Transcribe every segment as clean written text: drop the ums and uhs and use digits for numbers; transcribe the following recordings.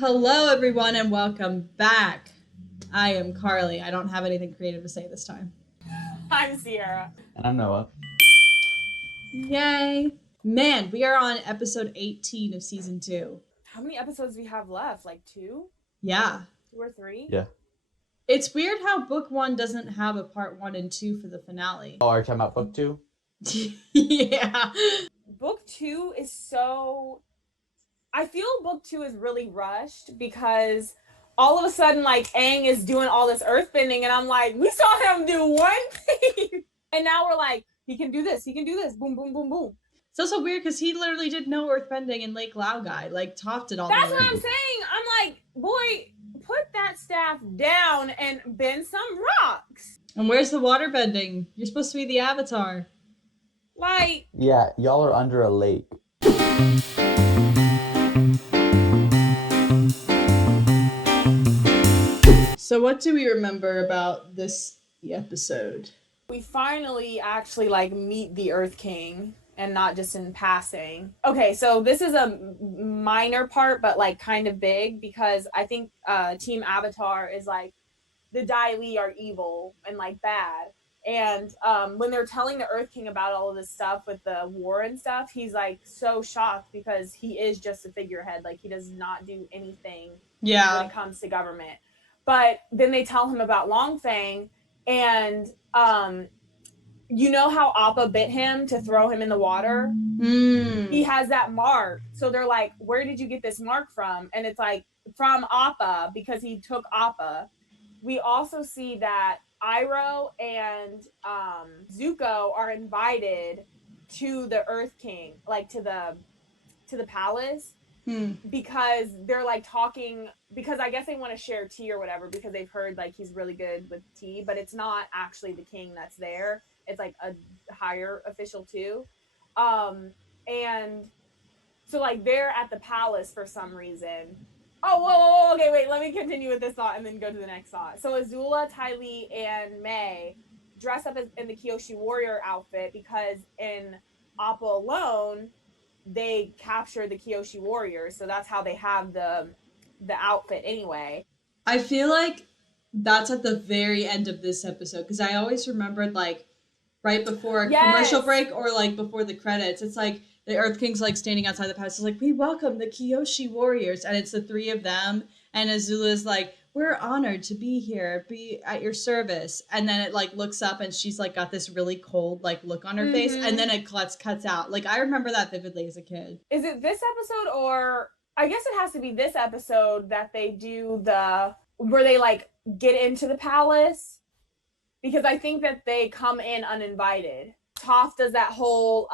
Hello, everyone, and welcome back. I am Carly. I don't have anything creative to say this time. I'm Sierra. And I'm Noah. Yay. Man, we are on episode 18 of season 2. How many episodes do we have left? Like 2? Yeah. 2 or 3? Yeah. It's weird how book 1 doesn't have a part 1 and 2 for the finale. Oh, are you talking about book 2? Yeah. Book 2 is so... I feel book 2 is really rushed because all of a sudden, like, Aang is doing all this earthbending, and I'm like, we saw him do one thing! And now we're like, he can do this, boom, boom, boom, boom. It's also weird because he literally did no earthbending in Lake Laogai. Like, Toph did all That's the what work. I'm saying. I'm like, boy, put that staff down and bend some rocks. And where's the water bending? You're supposed to be the Avatar. Like... Yeah, y'all are under a lake. So what do we remember about this episode? We finally actually like meet the Earth King and not just in passing. Okay, so this is a minor part but like kind of big because I think Team Avatar is like the Dai Li are evil and like bad. And when they're telling the Earth King about all of this stuff with the war and stuff, he's like so shocked because he is just a figurehead. Like he does not do anything when it comes to government. But then they tell him about Longfang, and you know how Appa bit him to throw him in the water? He has that mark. So they're like, where did you get this mark from? And it's like, from Appa, because he took Appa. We also see that Iroh and Zuko are invited to the Earth King, like to the palace. Because they're like talking, because I guess they want to share tea or whatever because they've heard like he's really good with tea, but it's not actually the king that's there. It's like a higher official too. And so like they're at the palace for some reason. Oh, whoa, okay, wait, let me continue with this thought and then go to the next thought. So Azula, Ty Lee, and May dress up in the Kyoshi warrior outfit because in Appa alone, they capture the Kyoshi warriors, so that's how they have the outfit anyway. I feel like that's at the very end of this episode because I always remembered like right before a commercial break or like before the credits. It's like the Earth King's like standing outside the palace. It's like, we welcome the Kyoshi warriors, and it's the three of them. And Azula's like, we're honored to be here, be at your service. And then it like looks up and she's like got this really cold like look on her face, and then it cuts out. Like I remember that vividly as a kid. Is it this episode, or I guess it has to be this episode that they do where they like get into the palace? Because I think that they come in uninvited. Toph does that whole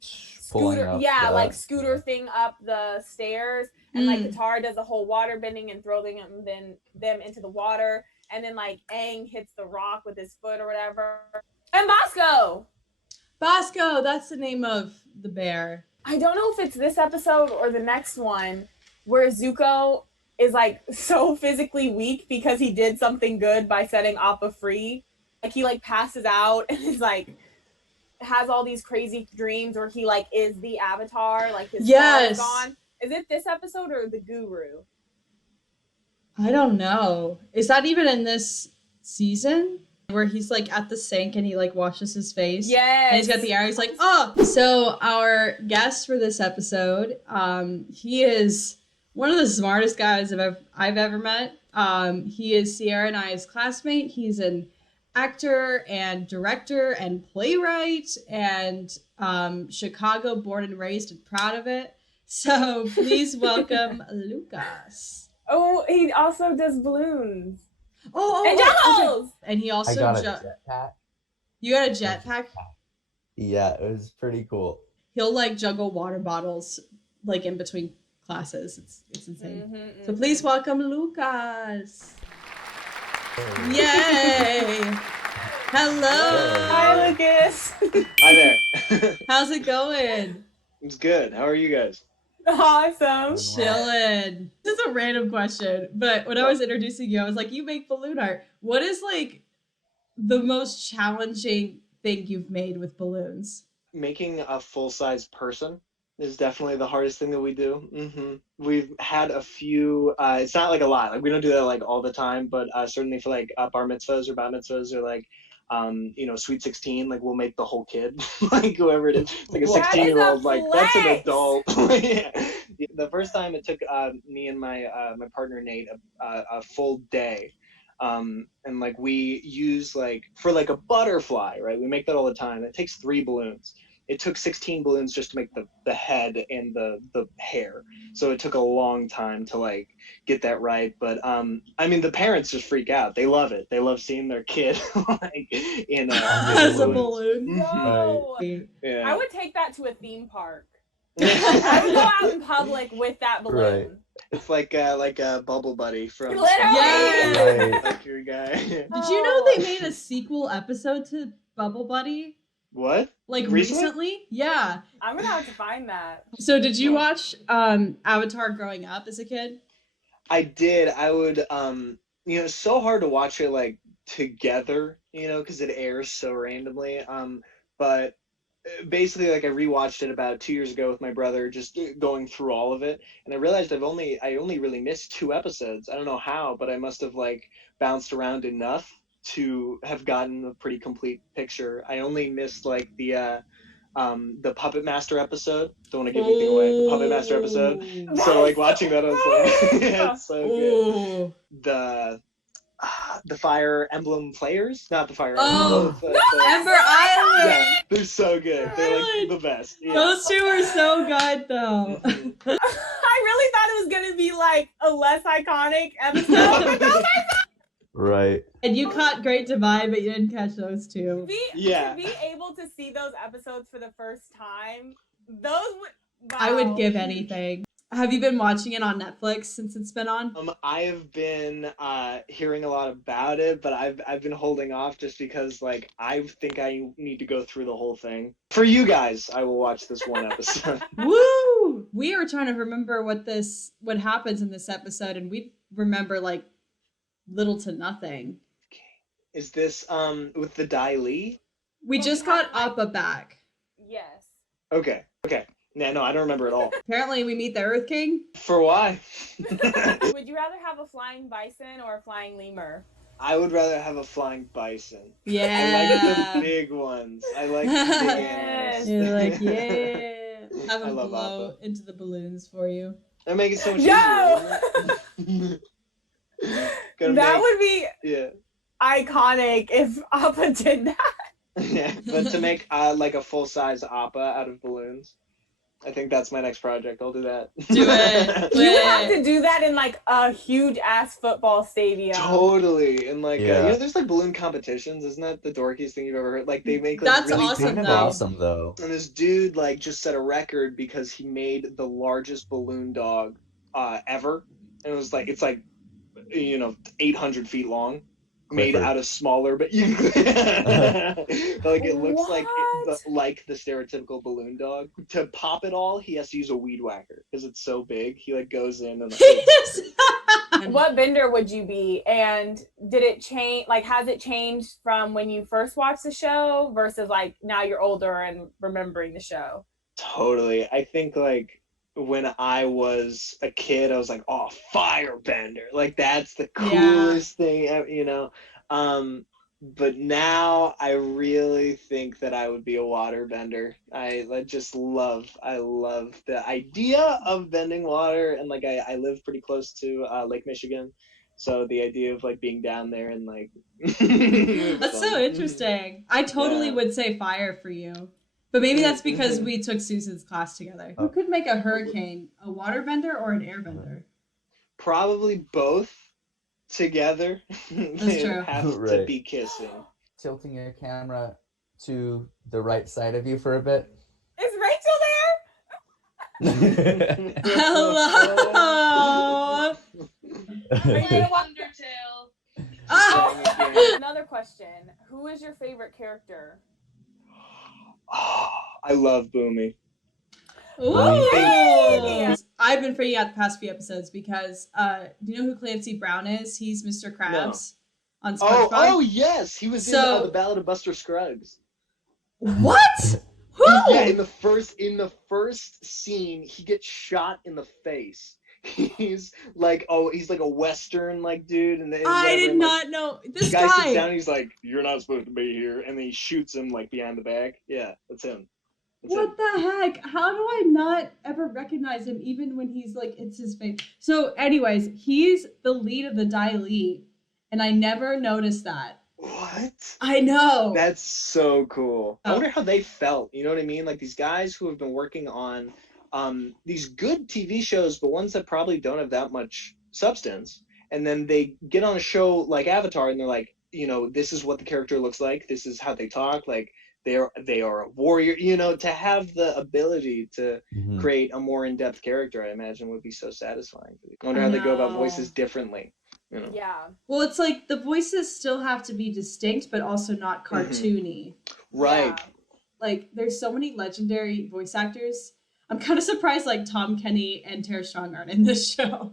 scooter, like scooter thing up the stairs, and like Katara does the whole water bending and throwing them into the water, and then like Aang hits the rock with his foot or whatever. And Bosco, that's the name of the bear. I don't know if it's this episode or the next one where Zuko is like so physically weak because he did something good by setting Appa free. Like he like passes out and is like has all these crazy dreams where he like is the Avatar, like his father's gone. Is it this episode or the Guru? I don't know. Is that even in this season? Where he's like at the sink and he like washes his face. Yes. And he's got the arrow. He's like, oh. So our guest for this episode, he is one of the smartest guys I've ever met. He is Sierra and I's classmate. He's an actor and director and playwright and Chicago born and raised and proud of it. So please welcome Lucas. Oh, he also does balloons. And juggles! Okay. And he also I got a jetpack. You got a jetpack? Yeah, it was pretty cool. He'll like juggle water bottles like in between classes. It's insane. So please welcome Lucas. Hey. Yay! Hello. Hi, Lucas. Hi there. How's it going? It's good. How are you guys? Awesome. Chilling. This is a random question, but when I was introducing you, I was like, you make balloon art. What is like the most challenging thing you've made with balloons? Making a full-size person is definitely the hardest thing that we do. We've had a few. It's not like a lot. Like we don't do that like all the time, but certainly for like bar mitzvahs or bat mitzvahs or like Sweet 16. Like we'll make the whole kid, like whoever it is, it's like a That is 16-year-old. a Like that's an flex! adult. Yeah. The first time it took me and my my partner Nate a full day. And like we use like for like a butterfly, right? We make that all the time. It takes 3 balloons. It took 16 balloons just to make the head and the hair. So it took a long time to like get that right. But I mean the parents just freak out. They love it. They love seeing their kid like in As a balloon. No. Yeah. I would take that to a theme park. I would go out in public with that balloon. Right. It's like a Bubble Buddy from Literally. Yes. Right. like your guy. Did you know they made a sequel episode to Bubble Buddy? What? Like Recently? recently? Yeah. I'm gonna have to find that. So did you watch Avatar growing up as a kid? I did. I would it's so hard to watch it like together, because it airs so randomly. But basically like I rewatched it about 2 years ago with my brother, just going through all of it, and I realized I only really missed 2 episodes. I don't know how, but I must have like bounced around enough to have gotten a pretty complete picture. I only missed like the Puppet Master episode. Don't want to give anything away. The Puppet Master episode. So like watching that, I was like, yeah, it's so good. The Fire Emblem players, not the Fire Emblem. Ember Island. Yeah, they're so good. They're like the best. Yeah. Those 2 are so good though. I really thought it was gonna be like a less iconic episode. Right. And you caught Great Divide, but you didn't catch those 2. To be able to see those episodes for the first time, I would give anything. Have you been watching it on Netflix since it's been on? I have been hearing a lot about it, but I've been holding off just because like I think I need to go through the whole thing. For you guys, I will watch this one episode. Woo! We are trying to remember what happens in this episode, and we remember like little to nothing. Is this with the Dai Li? We just got APPA back. Yes. Okay. Yeah, no, I don't remember at all. Apparently we meet the Earth King. For why? Would you rather have a flying bison or a flying lemur? I would rather have a flying bison. Yeah. I like the big ones. I like the big animals. You're like, yeah. Have them love blow APPA. into the balloons for you. That makes it so much No! easier. Would be Yeah. iconic if APPA did that. Yeah, but to make like a full-size APPA out of balloons, I think that's my next project. I'll do that. Do it. You have to do that in like a huge ass football stadium. Totally, and like Yeah. there's like balloon competitions. Isn't that the dorkiest thing you've ever heard? Like they make like That's really awesome, big Kind of though. awesome though. And this dude like just set a record because he made the largest balloon dog ever. And it was like it's like 800 feet long, made Clifford. out of smaller, but like it looks What? like the stereotypical balloon dog. To pop it all, he has to use a weed whacker because it's so big. He like goes in and What bender would you be? And did it change? Like, has it changed from when you first watched the show versus like now you're older and remembering the show? Totally. I think like when I was a kid, I was like, oh, firebender. Like that's the coolest thing, but now I really think that I would be a waterbender. I love the idea of bending water, and like I live pretty close to Lake Michigan. So the idea of like being down there and like That's so interesting. I totally would say fire for you. But maybe that's because we took Susan's class together. Who could make a hurricane? A waterbender or an airbender? Probably both together. That's They true. have to Right. be kissing. Tilting your camera to the right side of you for a bit. Is Rachel there? Hello. Undertale. Oh, another question. Who is your favorite character? I love Boomy. Ooh. I've been freaking out the past few episodes because do you know who Clancy Brown is? He's Mr. Krabs on SpongeBob. Oh yes, he was in So- the Ballad of Buster Scruggs. What? Yeah, in the first scene, he gets shot in the face. He's like a Western like dude, and I did not know this guy sits guy. down. And he's like, "You're not supposed to be here," and then he shoots him like behind the back. Yeah, that's him. What the heck? How do I not ever recognize him, even when he's like, it's his face? So, anyways, he's the lead of the Dai Li, and I never noticed that. What? I know. That's so cool. Oh. I wonder how they felt. You know what I mean? Like these guys who have been working on these good TV shows, but ones that probably don't have that much substance, and then they get on a show like Avatar, and they're like, you know, this is what the character looks like. This is how they talk. Like they are a warrior. You know, to have the ability to create a more in-depth character, I imagine would be so satisfying. I wonder how they go about voices differently. You know? Yeah. Well, it's like the voices still have to be distinct, but also not cartoony. Right. Yeah. Like, there's so many legendary voice actors. I'm kind of surprised, like, Tom Kenny and Tara Strong aren't in this show.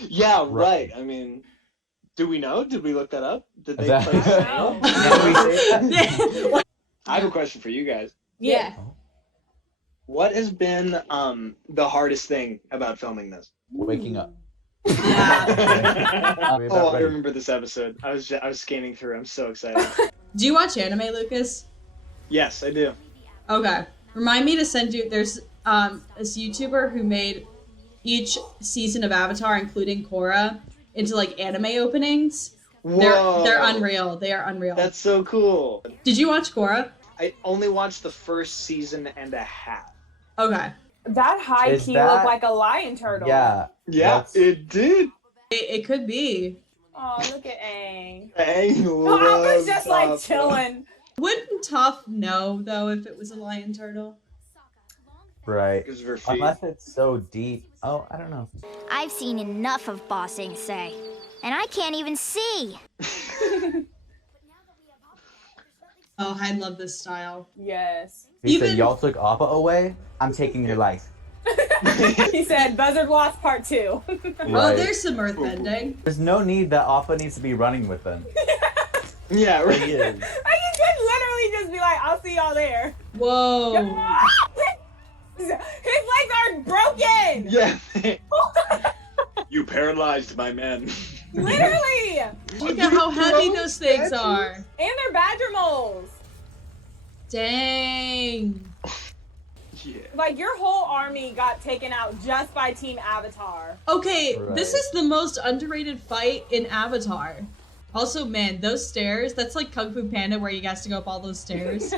Yeah, right. I mean, do we know? Did we look that up? Did they play No. I have a question for you guys. Yeah. What has been the hardest thing about filming this? Waking up. Yeah. Oh, I remember this episode. I was scanning through. I'm so excited. Do you watch anime, Lucas? Yes, I do. Okay. Remind me to send you. There's this YouTuber who made each season of Avatar, including Korra, into like anime openings. Whoa. They're unreal. They are unreal. That's so cool. Did you watch Korra? I only watched the first season and a half. Okay. That high key looked like a lion turtle. Yeah. Yeah, it did. It could be. Oh, look at Aang. Aang Appa's just like loves chilling. Wouldn't Toph know though if it was a lion turtle? Right. Because of her feet. Unless it's so deep. Oh, I don't know. I've seen enough of bossing say, and I can't even see. Oh, I love this style. Yes. He said, y'all took Appa away? I'm taking your life. He said, Buzzard Wasp Part 2. Right. Oh, there's some earthbending. There's no need that Appa needs to be running with them. Yeah, right. He is. I could literally just be like, I'll see y'all there. Whoa. His legs are broken! Yeah. You paralyzed my men. Literally! Look at how heavy those things are. And they're badger moles. Dang. Yeah. Like, your whole army got taken out just by Team Avatar. Okay, Right. this is the most underrated fight in Avatar. Also, man, those stairs, that's like Kung Fu Panda where you guys to go up all those stairs.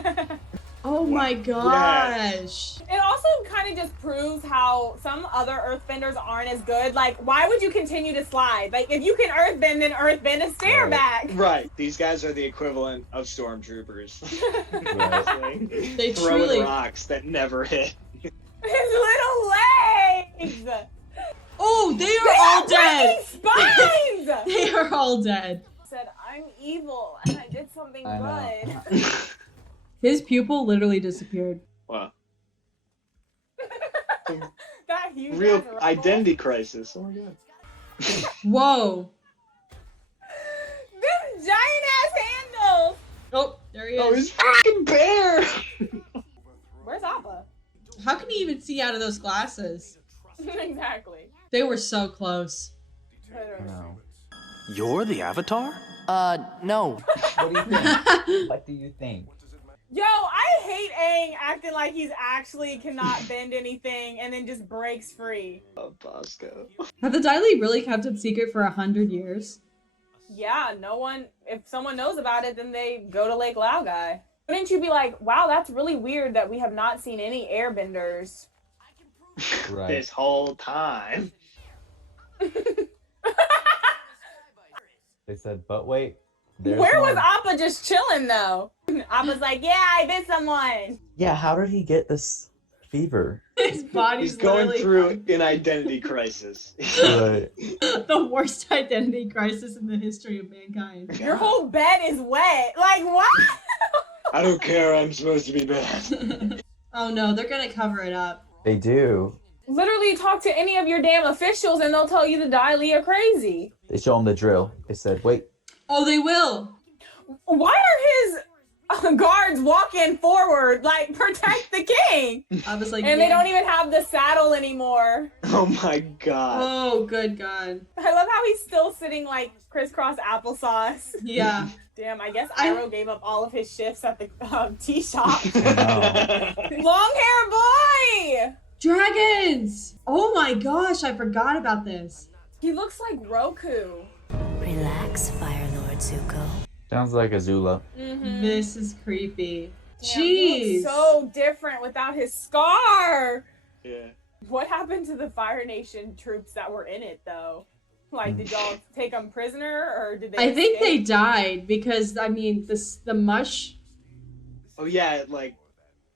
Oh my gosh. It also kind of just proves how some other earthbenders aren't as good. Like, why would you continue to slide? Like, if you can earthbend, then earthbend a stair back. Right. These guys are the equivalent of stormtroopers. Right. They Throwing truly... rocks that never hit. His little legs! Oh, they are all dead. Spines! They are all dead. Said, I'm evil and I did something I good. know. His pupil literally disappeared. Wow. That huge Real ass rumble. identity crisis. Oh my god. Whoa. Them giant ass handles! Oh, there he Oh, is. he's fucking bear! Where's Appa? How can he even see out of those glasses? Exactly. They were so close. No. You're the Avatar? No. What do you think? What do you think? Yo, I hate Aang acting like he's actually cannot bend anything and then just breaks free. Oh, Bosco. Have the Dai Li really kept it secret for 100 years? Yeah, no one, if someone knows about it, then they go to Lake Laogai. Wouldn't you be like, wow, that's really weird that we have not seen any airbenders? Right. This whole time. They said, but wait. There's Where was more. Appa just chilling though? Appa's like, yeah, I bit someone. Yeah, how did he get this fever? His body's He's going literally through an identity crisis. Right. the worst identity crisis in the history of mankind. Your whole bed is wet. Like, what? I don't care, I'm supposed to be bad. Oh no, they're gonna cover it up. They do. Literally talk to any of your damn officials and they'll tell you the Dai Li are crazy. They show him the drill. They said, wait. Oh, they will. Why are his guards walking forward, like, protect the king. I was like, And they don't even have the saddle anymore. Oh my god. Oh, good God. I love how he's still sitting like crisscross applesauce. Yeah. Damn, I guess Iroh gave up all of his shifts at the tea shop. No. Long hair boy! Dragons! Oh my gosh, I forgot about this. He looks like Roku. Relax, Fire Lord Zuko. Sounds like Azula. Mm-hmm. This is creepy. Damn, he Jeez. looks so different without his scar. Yeah. What happened to the Fire Nation troops that were in it, though? Like, did y'all take them prisoner, or did they I think they escape? died because, I mean, the mush. Oh yeah, like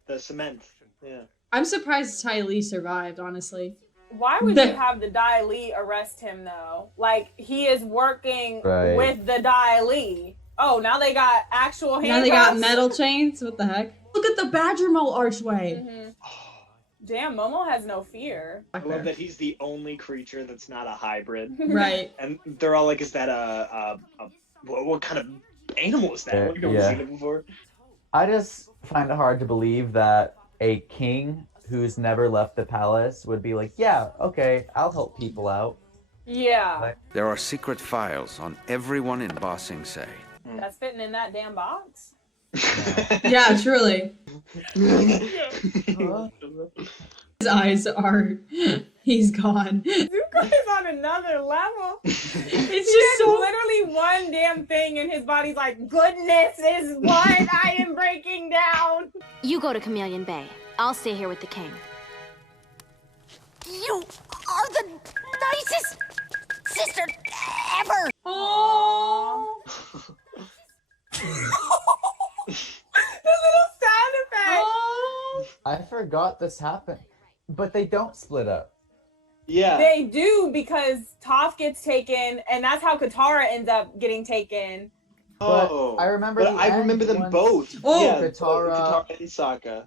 the cement. Yeah. I'm surprised Ty Lee survived, honestly. Why would The- you have the Dai Li arrest him, though? Like, he is working Right. with the Dai Li. Oh, now they got actual handcuffs? Now they got metal chains? What the heck? Look at the Badger Mole archway. Mhm. Damn, Momo has no fear. I love that he's the only creature that's not a hybrid. Right. And they're all like, is that what kind of animal is that? We've never Yeah. seen it before. I just find it hard to believe that a king who's never left the palace would be like, yeah, okay, I'll help people out. Yeah, There are secret files on everyone in Ba Sing Se. that's fitting in that damn box. Yeah, truly. His eyes are. He's gone. Zuko is on another level. It's He just did so. literally one damn thing, and his body's like, goodness is what I am breaking down. You go to Chameleon Bay. I'll stay here with the king. You are the nicest sister ever! Oh. The little sound effect. Oh. I forgot this happened. But they don't split up. Yeah. They do, because Toph gets taken, and that's how Katara ends up getting taken. But Oh. I remember But the I end remember them once both. Oh. Yeah, Katara- Katara and Sokka.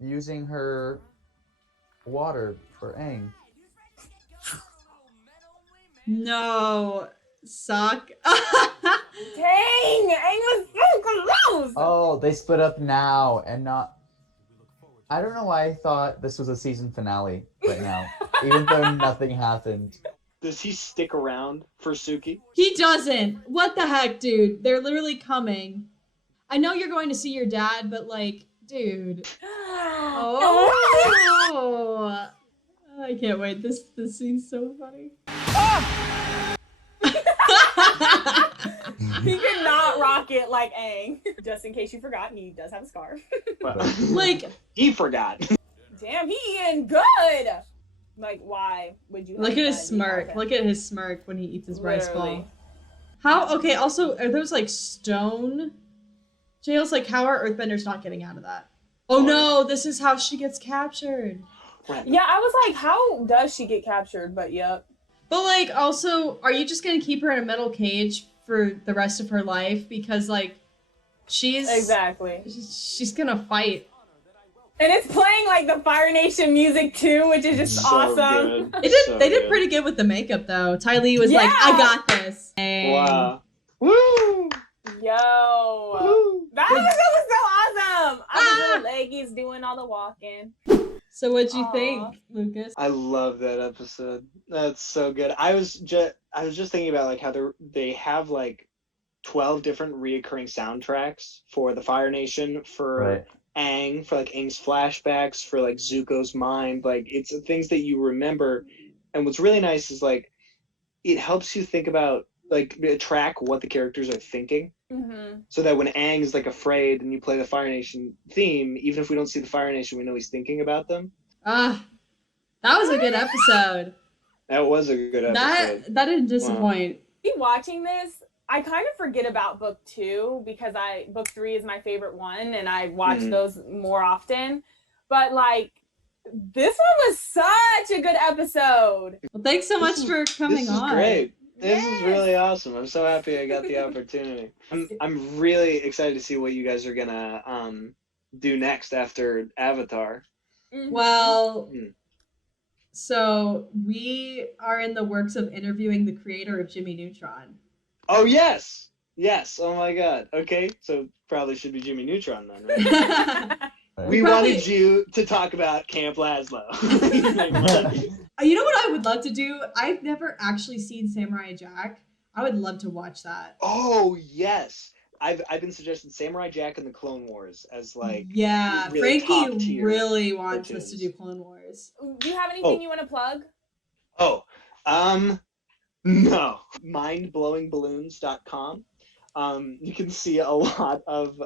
using her water for Aang. No. Suck. Dang! Aang was so close! Oh, they split up now and not. I don't know why I thought this was a season finale right now, even though nothing happened. Does he stick around for Suki? He doesn't. What the heck, dude? They're literally coming. I know you're going to see your dad, but like, dude. Oh. I can't wait. This scene's so funny. He could not rock it like Aang. Just in case you forgot, he does have a scar. Like, He forgot. Damn, he eating good! Like, why would you look like at his that? smirk. Look at his smirk when he eats his rice Literally. ball. How, okay, also, are those like stone jails? Like, how are earthbenders not getting out of that? Oh no, this is how she gets captured. Yeah, I was like, how does she get captured? But yep. But like, also, are you just gonna keep her in a metal cage for the rest of her life? Because like, Exactly. she's gonna fight. And it's playing like the Fire Nation music too, which is just So awesome. good. They did. So They did good. pretty good with the makeup though. Ty Lee was like, Yeah! "I got this." And Wow. Woo! Yo. Woo! That was so awesome. I was little leggies doing all the walking. So what'd you Aw. think, Lucas? I love that episode. That's so good. I was just thinking about like how they have like 12 different reoccurring soundtracks for the Fire Nation, for Right. Aang, for like Aang's flashbacks, for like Zuko's mind. Like it's things that you remember. And what's really nice is like it helps you think about like track what the characters are thinking. Mm-hmm. So that when Aang is like afraid and you play the Fire Nation theme, even if we don't see the Fire Nation, we know he's thinking about them. Ah, that was a good episode. That was a good episode. That didn't disappoint. Be watching this, I kind of forget about book 2 because book 3 is my favorite one and I watch Mhm. those more often. But like this one was such a good episode. Well, thanks so much This is- for coming This is on. great. This is Yes. really awesome. I'm so happy I got the opportunity. I'm really excited to see what you guys are gonna do next after Avatar. Mhm. Well, Hmm. so we are in the works of interviewing the creator of Jimmy Neutron. Oh yes, Yes. Oh my God. Okay. So probably should be Jimmy Neutron then, right? Right. Wanted you to talk about Camp Laszlo. You know what I would love to do? I've never actually seen Samurai Jack. I would love to watch that. Oh yes. I've been suggesting Samurai Jack and the Clone Wars as like Yeah, really Frankie top-tier really wants us to cartoons. do Clone Wars. Do you have anything you want to plug? No. Mindblowingballoons.com. You can see a lot of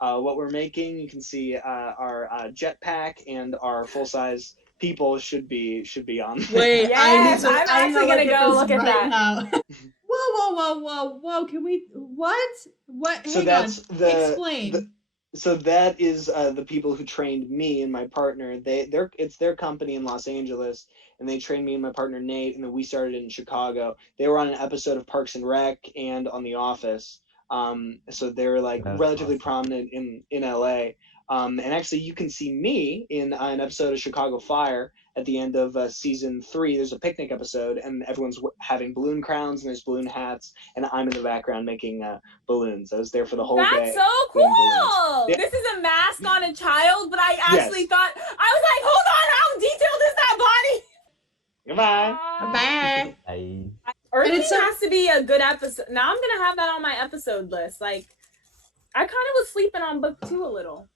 what we're making. You can see our jetpack and our full-size people should be on there. Wait, Yes, I'm actually gonna go look at that now. Whoa! Can we? What? So Hang on. Explain. So that is the people who trained me and my partner. It's their company in Los Angeles, and they trained me and my partner Nate, and then we started in Chicago. They were on an episode of Parks and Rec and on The Office. So they're like relatively prominent in LA. And actually, you can see me in an episode of Chicago Fire at the end of season 3. There's a picnic episode, and everyone's having balloon crowns and there's balloon hats, and I'm in the background making balloons. I was there for the whole day. That's so cool. Yeah. This is a mask on a child, but I actually thought, I was like, hold on, how detailed is that body? Goodbye. Bye. Earth King has to be a good episode. Now I'm gonna have that on my episode list. Like, I kind of was sleeping on book 2 a little.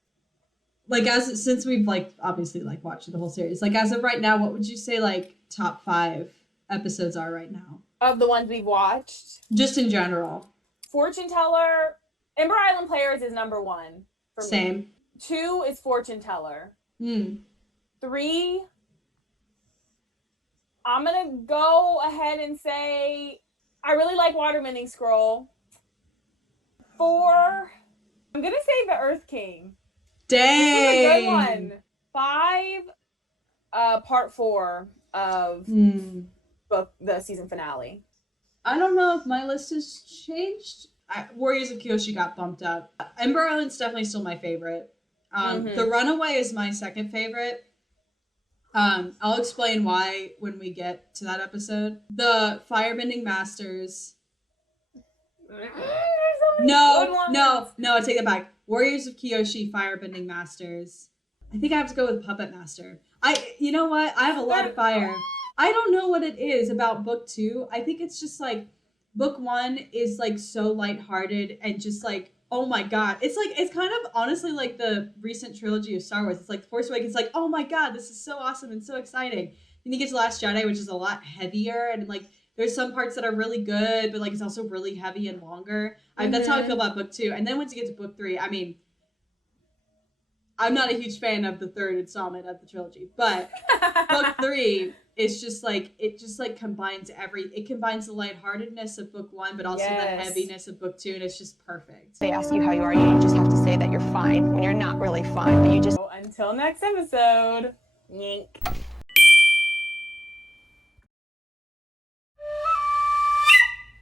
Like, since we've like obviously like watched the whole series, like as of right now, what would you say like top 5 episodes are right now of the ones we've watched? Just in general. Fortune Teller, Ember Island Players is number 1 for Same. me. 2 is Fortune Teller. 3, I'm gonna go ahead and say I really like Waterbending Scroll. 4, I'm gonna say the Earth King. Dang. This is a good one. 5, part 4 of the season finale. I don't know if my list has changed. Warriors of Kyoshi got bumped up. Ember Island's definitely still my favorite. The Runaway is my second favorite. I'll explain why when we get to that episode. The Firebending Masters. No, I take it back. Warriors of Kyoshi, Firebending Masters. I think I have to go with Puppet Master. You know what? I have a lot of fire. I don't know what it is about book 2. I think it's just like book 1 is like so lighthearted and just like, oh my God. It's kind of honestly like the recent trilogy of Star Wars. It's like Force Awakens. It's like, oh my God, this is so awesome and so exciting. Then you get to Last Jedi, which is a lot heavier and like there's some parts that are really good, but like it's also really heavy and longer. That's how I feel about book 2. And then once you get to book 3, I mean, I'm not a huge fan of the third installment of the trilogy, but book 3 is just like, it just like combines it combines the lightheartedness of book 1, but also the heaviness of book 2, and it's just perfect. They ask you how you are, you just have to say that you're fine when you're not really fine, but you just... Until next episode, yink.